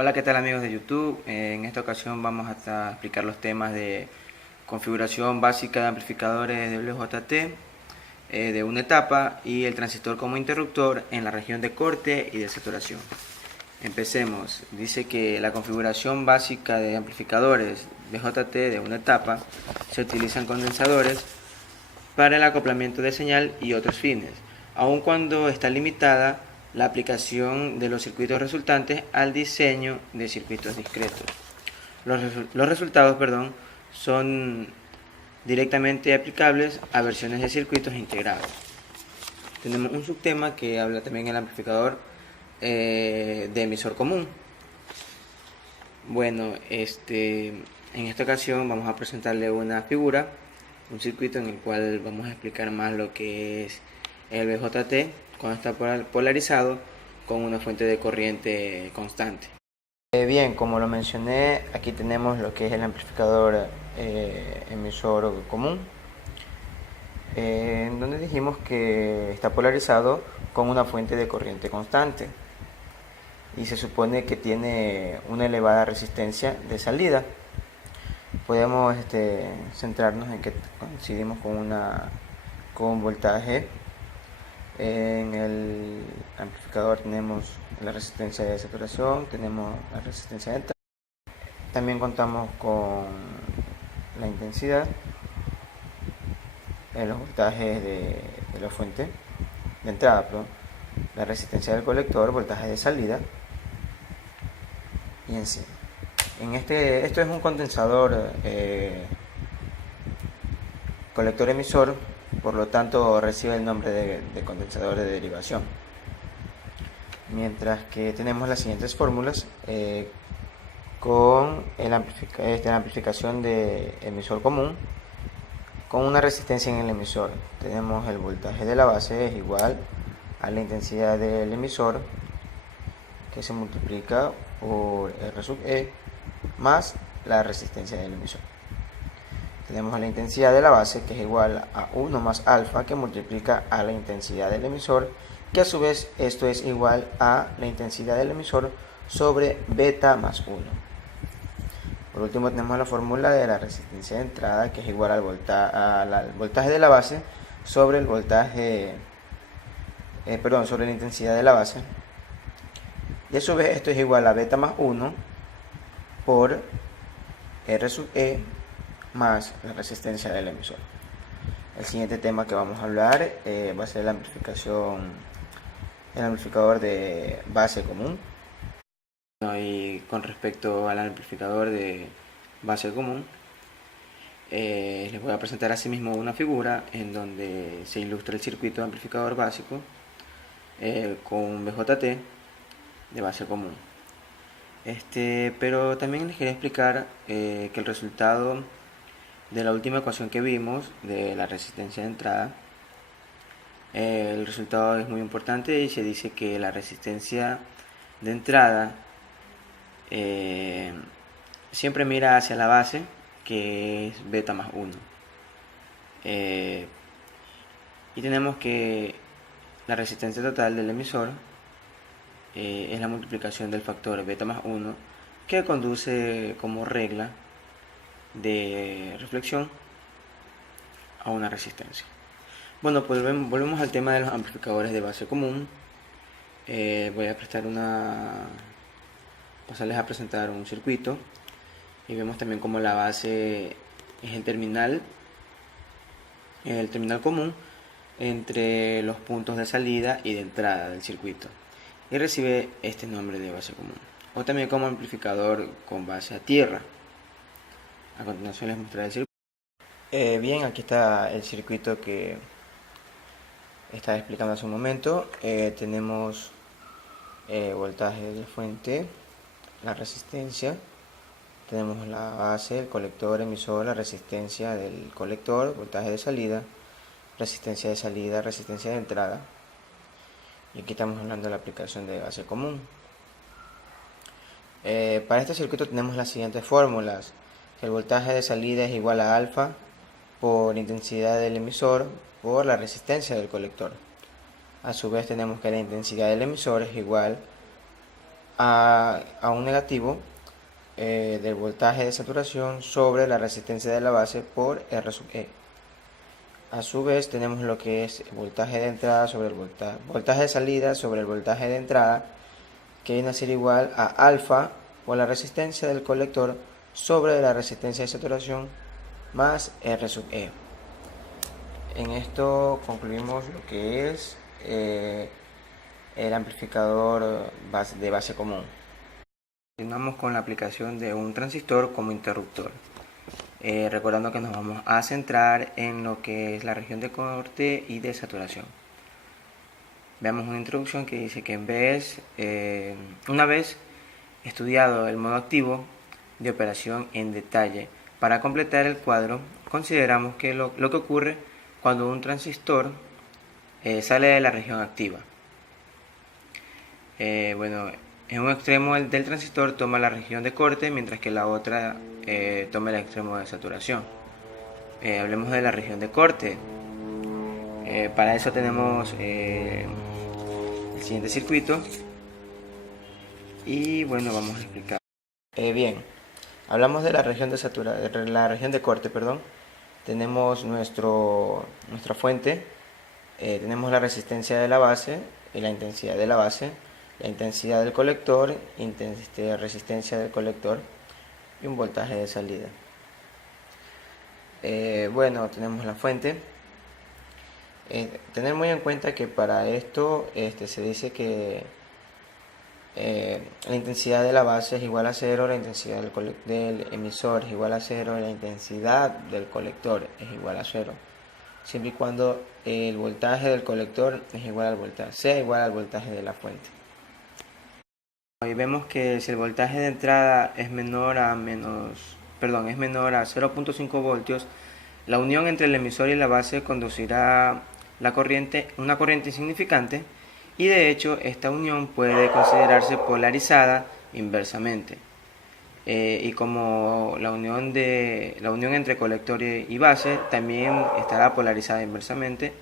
Hola, ¿qué tal amigos de YouTube? En esta ocasión vamos a explicar los temas de configuración básica de amplificadores de WJT, de una etapa y el transistor como interruptor en la región de corte y de saturación. Empecemos. Dice que la configuración básica de amplificadores BJT de una etapa se utilizan condensadores para el acoplamiento de señal y otros fines, aun cuando está limitada la aplicación de los circuitos resultantes al diseño de circuitos discretos. Los resultados son directamente aplicables a versiones de circuitos integrados. Tenemos un subtema que habla también del amplificador de emisor común. Bueno, en esta ocasión vamos a presentarle una figura, un circuito en el cual vamos a explicar más lo que es el BJT cuando está polarizado con una fuente de corriente constante. Bien, como lo mencioné, aquí tenemos lo que es el amplificador emisor común, en donde dijimos que está polarizado con una fuente de corriente constante y se supone que tiene una elevada resistencia de salida. Podemos centrarnos en que coincidimos con un voltaje. En el amplificador tenemos la resistencia de saturación, tenemos la resistencia de entrada. También contamos con la intensidad, los voltajes de la fuente de entrada, la resistencia del colector, voltaje de salida y en sí. Esto es un condensador colector emisor, por lo tanto recibe el nombre de condensador de derivación. Mientras que tenemos las siguientes fórmulas con la amplificación de emisor común con una resistencia en el emisor. Tenemos el voltaje de la base es igual a la intensidad del emisor, que se multiplica por R sub E más la resistencia del emisor. Tenemos la intensidad de la base, que es igual a 1 más alfa, que multiplica a la intensidad del emisor, que a su vez esto es igual a la intensidad del emisor sobre beta más 1. Por último tenemos la fórmula de la resistencia de entrada, que es igual al voltaje de la base sobre el voltaje, sobre la intensidad de la base. Y a su vez esto es igual a beta más 1 por R sub E más la resistencia del emisor. El siguiente tema que vamos a hablar va a ser el amplificador de base común. Y con respecto al amplificador de base común, les voy a presentar asimismo una figura en donde se ilustra el circuito de amplificador básico con BJT de base común. Pero también les quería explicar que el resultado de la última ecuación que vimos de la resistencia de entrada, el resultado es muy importante y se dice que la resistencia de entrada siempre mira hacia la base, que es beta más 1, y tenemos que la resistencia total del emisor es la multiplicación del factor beta más 1, que conduce como regla de reflexión a una resistencia. Bueno, pues volvemos al tema de los amplificadores de base común. Voy a pasarles a presentar un circuito y vemos también como la base es el terminal común entre los puntos de salida y de entrada del circuito y recibe este nombre de base común, o también como amplificador con base a tierra. A continuación les mostraré el circuito. Bien, aquí está el circuito que estaba explicando hace un momento. Tenemos voltaje de la fuente, la resistencia, tenemos la base, el colector, emisor, la resistencia del colector, voltaje de salida, resistencia de entrada. Y aquí estamos hablando de la aplicación de base común. Para este circuito tenemos las siguientes fórmulas. El voltaje de salida es igual a alfa por intensidad del emisor por la resistencia del colector. A su vez tenemos que la intensidad del emisor es igual a un negativo del voltaje de saturación sobre la resistencia de la base por R sub E. A su vez tenemos lo que es el voltaje de entrada sobre el voltaje de salida sobre el voltaje de entrada, que viene a ser igual a alfa por la resistencia del colector sobre la resistencia de saturación más R sub E. En esto concluimos lo que es el amplificador de base común. Continuamos con la aplicación de un transistor como interruptor. Recordando que nos vamos a centrar en lo que es la región de corte y de saturación. Veamos una introducción que dice que una vez estudiado el modo activo de operación en detalle, para completar el cuadro, consideramos que lo que ocurre cuando un transistor sale de la región activa. En un extremo del transistor toma la región de corte, mientras que la otra toma el extremo de saturación. Hablemos de la región de corte. Para eso tenemos el siguiente circuito. Y bueno, vamos a explicar. Bien, hablamos de la región de corte, perdón. Tenemos nuestra fuente, tenemos la resistencia de la base y la intensidad de la base, la intensidad del colector, resistencia del colector y un voltaje de salida. Tenemos la fuente. Tener muy en cuenta que para esto se dice que la intensidad de la base es igual a 0, la intensidad del emisor es igual a 0, la intensidad del colector es igual a 0, siempre y cuando el voltaje del colector sea igual al voltaje de la fuente. Hoy vemos que si el voltaje de entrada es menor a 0.5 voltios, la unión entre el emisor y la base conducirá una corriente insignificante, y de hecho esta unión puede considerarse polarizada inversamente. Y como la unión entre colector y base también estará polarizada inversamente,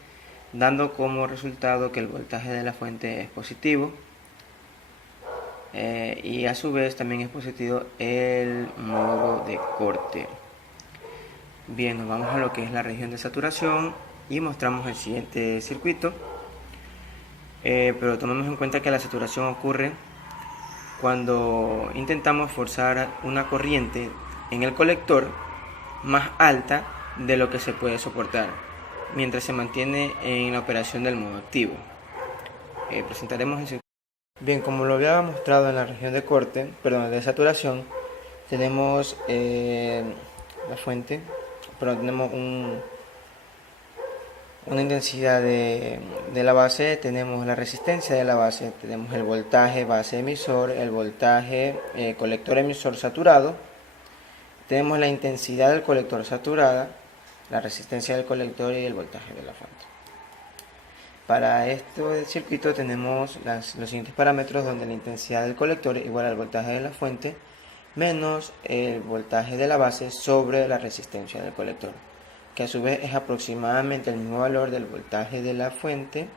dando como resultado que el voltaje de la fuente es positivo, y a su vez también es positivo el modo de corte. Bien, nos vamos a lo que es la región de saturación y mostramos el siguiente circuito. Pero tomemos en cuenta que la saturación ocurre cuando intentamos forzar una corriente en el colector más alta de lo que se puede soportar, mientras se mantiene en la operación del modo activo. Presentaremos el circuito. Bien, como lo había mostrado en la región de saturación, tenemos la fuente, pero tenemos una intensidad de la base, tenemos la resistencia de la base, tenemos el voltaje base emisor, el voltaje colector emisor saturado, tenemos la intensidad del colector saturada, la resistencia del colector y el voltaje de la fuente. Para este circuito tenemos los siguientes parámetros, donde la intensidad del colector es igual al voltaje de la fuente menos el voltaje de la base sobre la resistencia del colector, que a su vez es aproximadamente el mismo valor del voltaje de la fuente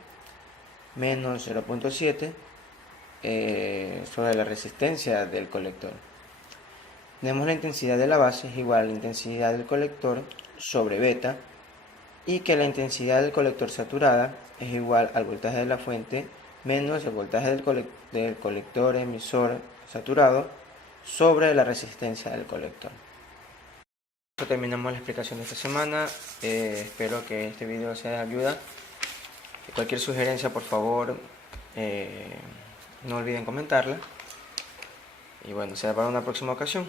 menos 0.7 sobre la resistencia del colector. Tenemos la intensidad de la base es igual a la intensidad del colector sobre beta, y que la intensidad del colector saturada es igual al voltaje de la fuente menos el voltaje del colector emisor saturado sobre la resistencia del colector. Terminamos la explicación de esta semana. Espero que este video sea de ayuda. Cualquier sugerencia, por favor, no olviden comentarla. Y bueno, será para una próxima ocasión.